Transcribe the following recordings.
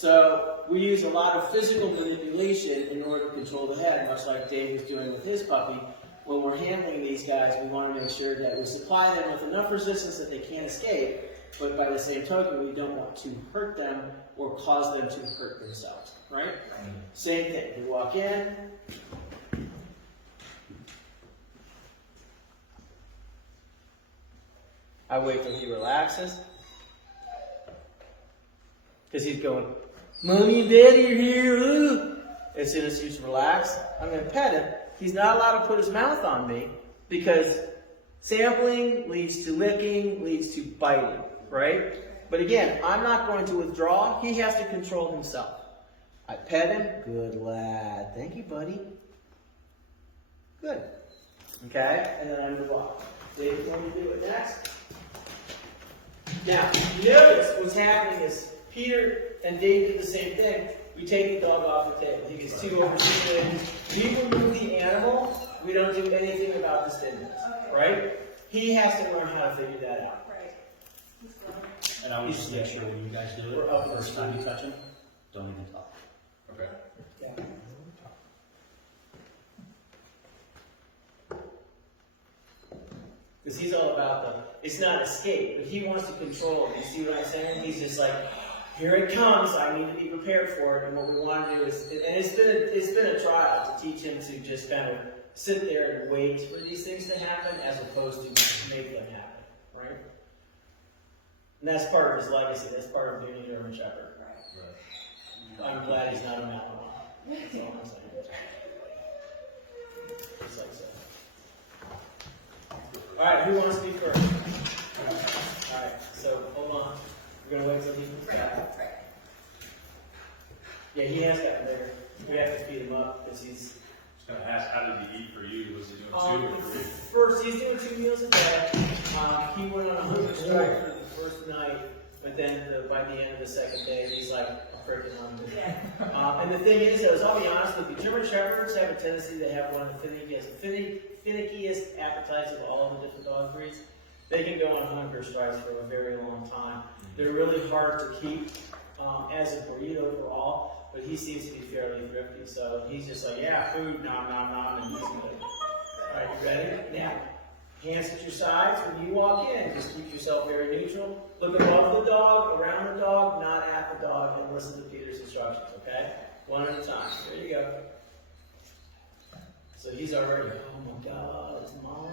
So we use a lot of physical manipulation in order to control the head, much like Dave was doing with his puppy. When we're handling these guys, we want to make sure that we supply them with enough resistance that they can't escape, but by the same token, we don't want to hurt them or cause them to hurt themselves, right? Same thing, you walk in. I wait till he relaxes. Because he's going, Mommy and Daddy are here, ooh. As soon as he's relaxed, I'm going to pet him. He's not allowed to put his mouth on me because sampling leads to licking, leads to biting, right? But again, I'm not going to withdraw. He has to control himself. I pet him. Good lad. Thank you, buddy. Good. Okay? And then I move on. Dave, you want me to do it next? Now, notice what's happening is Peter and Dave did the same thing. We take the dog off the table. He gets too overstimulated. We remove the animal. We don't do anything about the stimulus, right? He has to learn how to figure that out. Right. And I would just make sure when you guys do it, the first time you touch him, don't even talk. Okay. Yeah. Because he's all about it's not escape, but he wants to control it. You see what I'm saying? He's just like, here it comes, I need to be prepared for it. And what we want to do is, and it's been a trial to teach him to just kind of sit there and wait for these things to happen as opposed to make them happen, right? And that's part of his legacy. That's part of being a German Shepherd. Right. I'm glad he's not a Malinois. That's all I'm saying. Just like so. All right, who wants to be first? All right, so hold on. We're going to wait till he comes back. Yeah, he has gotten bigger. We have to feed him up because he's... I was going to ask, how did he eat for you? Was he doing 2 or 3? First, he's doing 2 meals a day. He went on a hunger strike for the first night, but then by the end of the second day, he's like, I'm freaking hungry. And the thing is, I'll be honest with you, German Shepherds have a tendency to have one of the finickiest appetites of all of the different dog breeds. They can go on hunger strikes for a very long time. They're really hard to keep as a breed overall, but he seems to be fairly thrifty. So he's just like, yeah, food, nom, nom, nom, and he's good. All right, you ready? Now, hands at your sides. When you walk in, just keep yourself very neutral. Look above the dog, around the dog, not at the dog, and listen to Peter's instructions, okay? One at a time. There you go. So he's already, oh my God, it's Mom.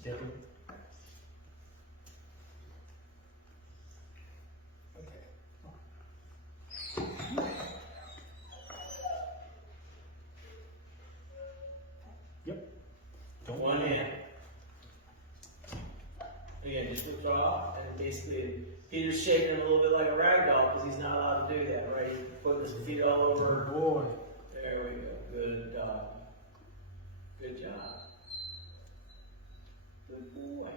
Stepping. Yep. Don't One hand. Again, just withdraw, and basically Peter's shaking him a little bit like a rag doll because he's not allowed to do that, right? He's putting his feet all over. Boy. There we go. Good dog. Good job. Good boy.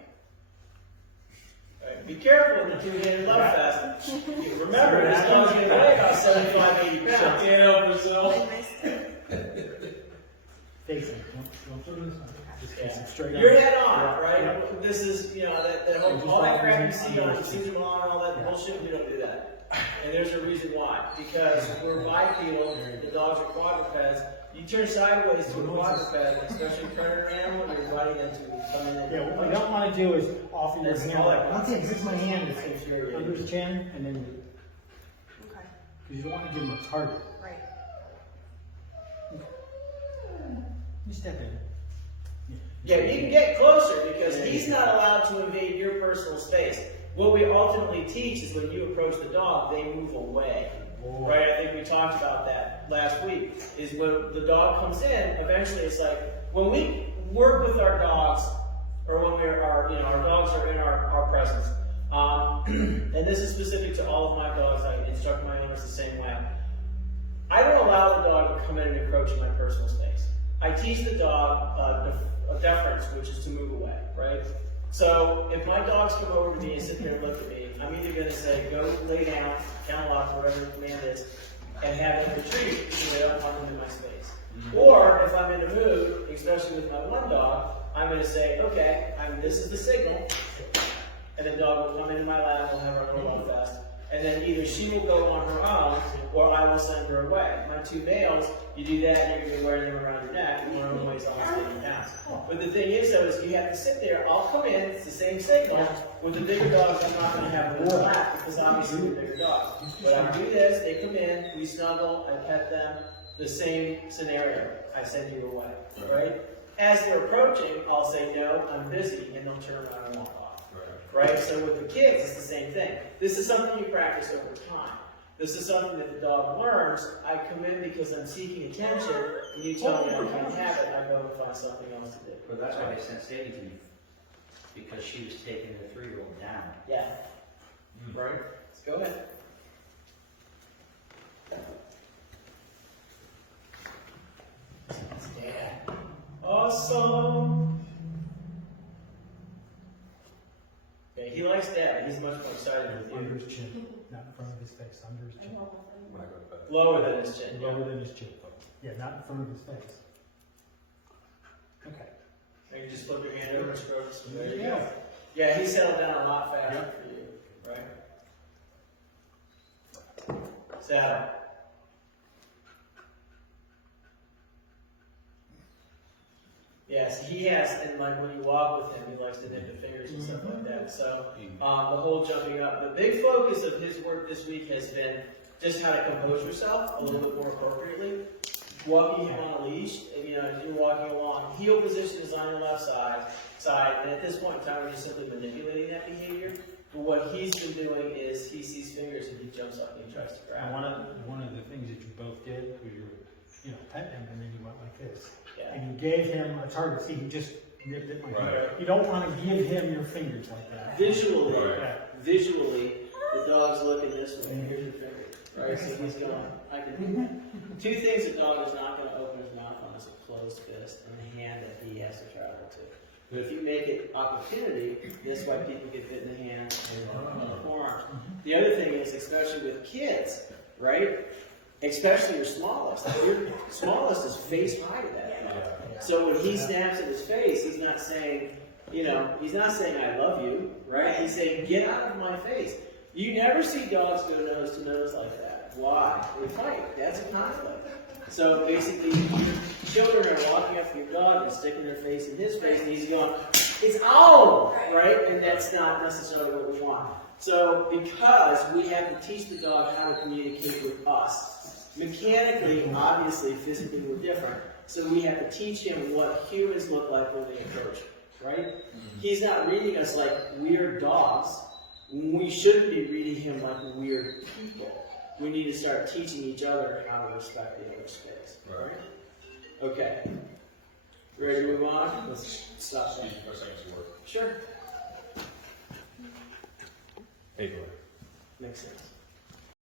All right, be careful with the two-handed love fest. Remember, this dog's going to weigh about 75, 80 pounds. Can't help himself. Face it. Don't throw this on. Just face it straight up. Your head on, right? This is, that whole, all that crap you see on Susan Milan and all that bullshit, we don't do that. And there's a reason why. Because we're bipedal, the dogs are quadrupeds. You turn sideways to a quadruped, especially a predator animal, you're inviting them to come in. Yeah, what we don't want to do is offer your That's hand all like, I one want. thing, here's my hand, Okay. it's under his chin, and then, Okay. because you don't want to give him a target. Right. You step in. Yeah, you can get closer because he's not allowed to invade your personal space. What we ultimately teach is when you approach the dog, they move away. Right? I think we talked about that last week. Is when the dog comes in, eventually it's like when we work with our dogs, or when our dogs are in our presence. And this is specific to all of my dogs. I instruct my owners the same way. I don't allow the dog to come in and encroach in my personal space. I teach the dog a deference, which is to move away, right? So if my dogs come over to me and sit there and look at me, I'm either going to say, go lay down, count lock, whatever the command is, and have them retreat because I don't want them in my space. Or if I'm in a mood, especially with my one dog, I'm going to say, okay, this is the signal. and the dog will come into my lap, we'll have our little love fest, and then either she will go on her own, or I will send her away. My two males, you do that, and you're going to be wearing them around your neck, and one of them weighs almost 80 pounds. But the thing is, though, is you have to sit there, I'll come in, it's the same signal. With the bigger dogs, I'm not going to have them in the lap, because obviously they're bigger dogs. But I do this, they come in, we snuggle, I pet them, the same scenario, I send you away, right? As they're approaching, I'll say, no, I'm busy, and they'll turn around and walk off. Right? So with the kids, it's the same thing. This is something you practice over time. This is something that the dog learns. I come in because I'm seeking attention. When you tell me I can't have it, I go and find something else to do. But that's why they sent Sadie to me, because she was taking the 3-year-old down. Yeah. Right? Let's go ahead. Yeah. Awesome. Okay, he likes Dad. He's much more excited with Under you. his chin, not in front of his face, under his chin. Lower than his chin. Lower than his chin. Yeah, not in front of his face. Okay. And you just flip your hand over and strokes. There you go. Yeah, he settled down a lot faster for you, right? Saddle. Yes, he has, and like when you walk with him, he likes to nip the fingers and stuff like that. So the whole jumping up. The big focus of his work this week has been just how to compose yourself a little bit more appropriately. Walking him on a leash, and, as you're walking along, heel position is on your left side, and at this point in time, we're just simply manipulating that behavior. But what he's been doing is he sees fingers and he jumps up and he tries to grab. And one of the things that you both did was you pet him and then you went like this. Yeah. And you gave him a target. See, he just nipped it like Right. that. You don't want to give him your fingers like that. Visually, Right. the dog's looking this way. Here's your finger. Right, so he's going, I can do that. Two things the dog is not going to open his mouth on is a closed fist and the hand that he has to travel to. But if you make it opportunity, that's why people get bit in the hand and the forearm. The other thing is, especially with kids, right? Especially your smallest. Your smallest is face high to that dog. So when he snaps at his face, he's not saying, he's not saying I love you, right? He's saying, get out of my face. You never see dogs go nose to nose like that. Why? They fight. That's a conflict. So basically, children are walking up to your dog and sticking their face in his face, and he's going, it's on! Right? And that's not necessarily what we want. So because we have to teach the dog how to communicate with us, mechanically, obviously, physically, we're different. So we have to teach him what humans look like when they approach him. Right? He's not reading us like weird dogs. We shouldn't be reading him like weird people. We need to start teaching each other how to respect the other space. Right. Okay. Ready to move on? Let's stop there. Excuse me for a second to work. Sure. Hey, boy. Makes sense.